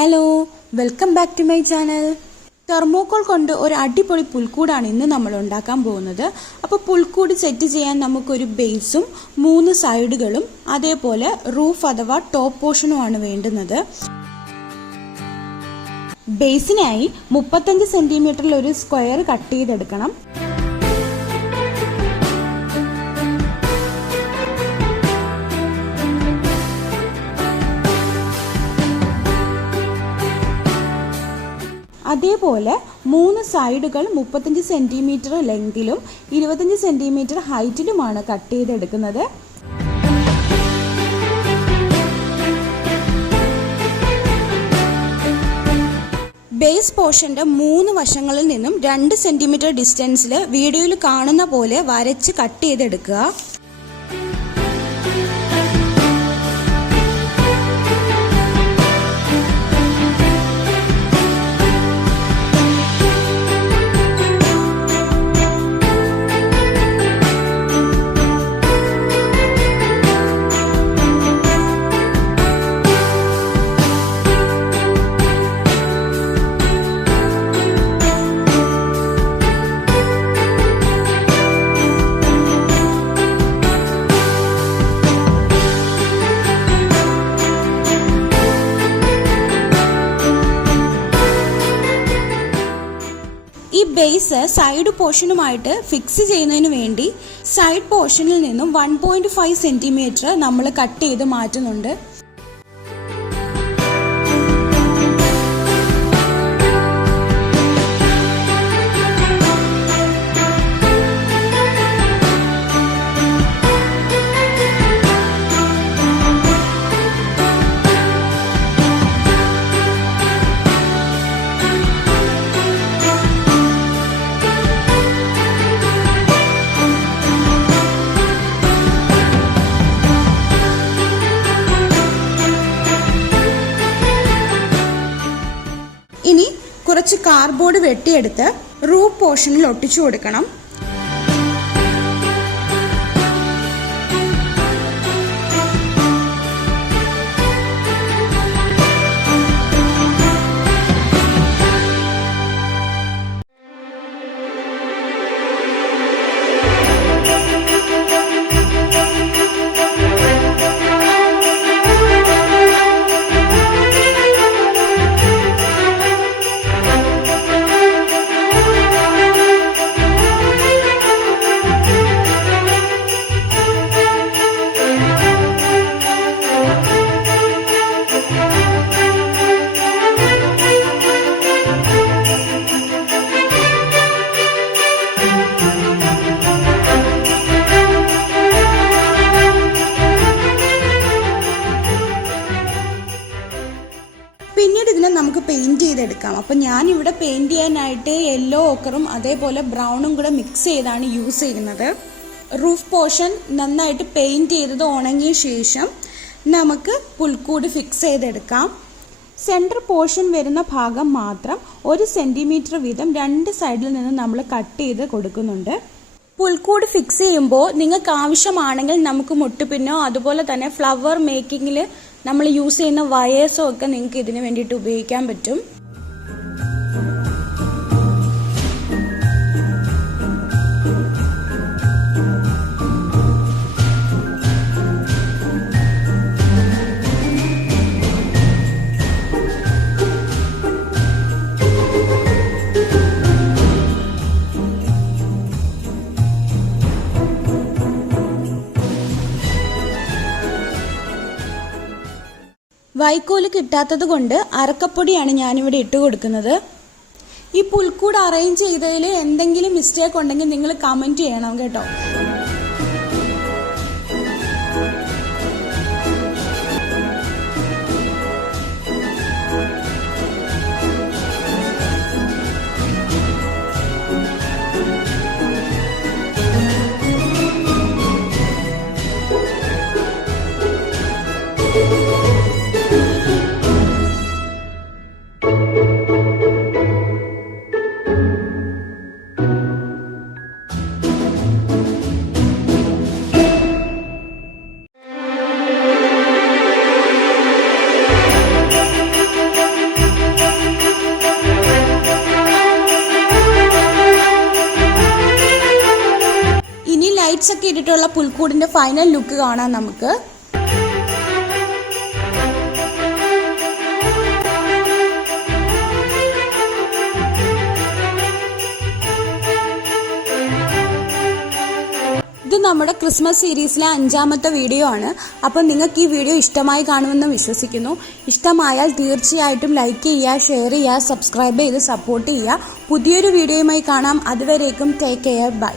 Hello, welcome back to my channel. Thermocol കൊണ്ട് ഒരു അടിപൊളി പുൽക്കൂടാണ് ഇന്ന് നമ്മൾ ഉണ്ടാക്കാൻ പോകുന്നത്. അപ്പോൾ പുൽക്കൂട് സെറ്റ് ചെയ്യാൻ നമുക്കൊരു ബേസും 3 സൈഡുകളും അതേപോലെ റൂഫ് അഥവാ ടോപ്പ് പോർഷനുമാണ് വേണ്ടുന്നത്. ബേസിനായി 35 സെന്റിമീറ്ററിൽ ഒരു സ്ക്വയർ കട്ട് ചെയ്തെടുക്കണം. അതേപോലെ 3 സൈഡുകൾ 35 സെന്റിമീറ്റർ ലെങ്തിലും 25 സെന്റിമീറ്റർ ഹൈറ്റിലുമാണ് കട്ട് ചെയ്തെടുക്കുന്നത്. ബേസ് പോർഷന്റെ 3 വശങ്ങളിൽ നിന്നും 2 സെന്റിമീറ്റർ ഡിസ്റ്റൻസിൽ വീഡിയോയിൽ കാണുന്ന പോലെ വരച്ച് കട്ട് ചെയ്തെടുക്കുക. ഈ ബേസ് സൈഡ് പോർഷനുമായിട്ട് ഫിക്സ് ചെയ്യുന്നതിന് വേണ്ടി സൈഡ് പോർഷനിൽ നിന്നും 1.5 സെന്റിമീറ്റർ നമ്മൾ കട്ട് ചെയ്ത് മാറ്റുന്നുണ്ട്. ഇനി കുറച്ച് കാർഡ്ബോർഡ് വെട്ടിയെടുത്ത് റൂഫ് പോർഷനിൽ ഒട്ടിച്ചു കൊടുക്കണം. പിന്നീട് ഇതിനെ നമുക്ക് പെയിന്റ് ചെയ്തെടുക്കാം. അപ്പം ഞാനിവിടെ പെയിന്റ് ചെയ്യാനായിട്ട് യെല്ലോ ഓക്കറും അതേപോലെ ബ്രൗണും കൂടെ മിക്സ് ചെയ്താണ് യൂസ് ചെയ്യുന്നത്. റൂഫ് പോർഷൻ നന്നായിട്ട് പെയിന്റ് ചെയ്തത് ഉണങ്ങിയ ശേഷം നമുക്ക് പുൽക്കൂട് ഫിക്സ് ചെയ്തെടുക്കാം. സെൻറ്റർ പോർഷൻ വരുന്ന ഭാഗം മാത്രം 1 സെന്റിമീറ്റർ വീതം 2 സൈഡിൽ നിന്ന് നമ്മൾ കട്ട് ചെയ്ത് കൊടുക്കുന്നുണ്ട്. പുൽക്കൂട് ഫിക്സ് ചെയ്യുമ്പോൾ നിങ്ങൾക്ക് ആവശ്യമാണെങ്കിൽ നമുക്ക് മുട്ടുപിന്നോ അതുപോലെ തന്നെ ഫ്ലവർ മേക്കിങ്ങിൽ നമ്മൾ യൂസ് ചെയ്യുന്ന വയേഴ്സോ ഒക്കെ നിങ്ങൾക്ക് ഇതിന് വേണ്ടിയിട്ട് ഉപയോഗിക്കാൻ പറ്റും. വൈക്കോല് കിട്ടാത്തത് കൊണ്ട് അരക്കപ്പൊടിയാണ് ഞാനിവിടെ ഇട്ട് കൊടുക്കുന്നത്. ഈ പുൽക്കൂട് അറേഞ്ച് ചെയ്തതിൽ എന്തെങ്കിലും മിസ്റ്റേക്ക് ഉണ്ടെങ്കിൽ നിങ്ങൾ കമന്റ് ചെയ്യണം കേട്ടോ. ലൈറ്റ്സ് ഒക്കെ ഇട്ടിട്ടുള്ള പുൽക്കൂടിൻ്റെ ഫൈനൽ ലുക്ക് കാണാം നമുക്ക്. ഇത് നമ്മുടെ ക്രിസ്മസ് സീരീസിലെ 5ാമത്തെ വീഡിയോ ആണ്. അപ്പോൾ നിങ്ങൾക്ക് ഈ വീഡിയോ ഇഷ്ടമായി കാണുമെന്ന് വിശ്വസിക്കുന്നു. ഇഷ്ടമായാൽ തീർച്ചയായിട്ടും ലൈക്ക് ചെയ്യുക, ഷെയർ ചെയ്യുക, സബ്സ്ക്രൈബ് ചെയ്ത് സപ്പോർട്ട് ചെയ്യുക. പുതിയൊരു വീഡിയോയുമായി കാണാം. അതുവരേക്കും ടേക്ക് കെയർ, ബൈ.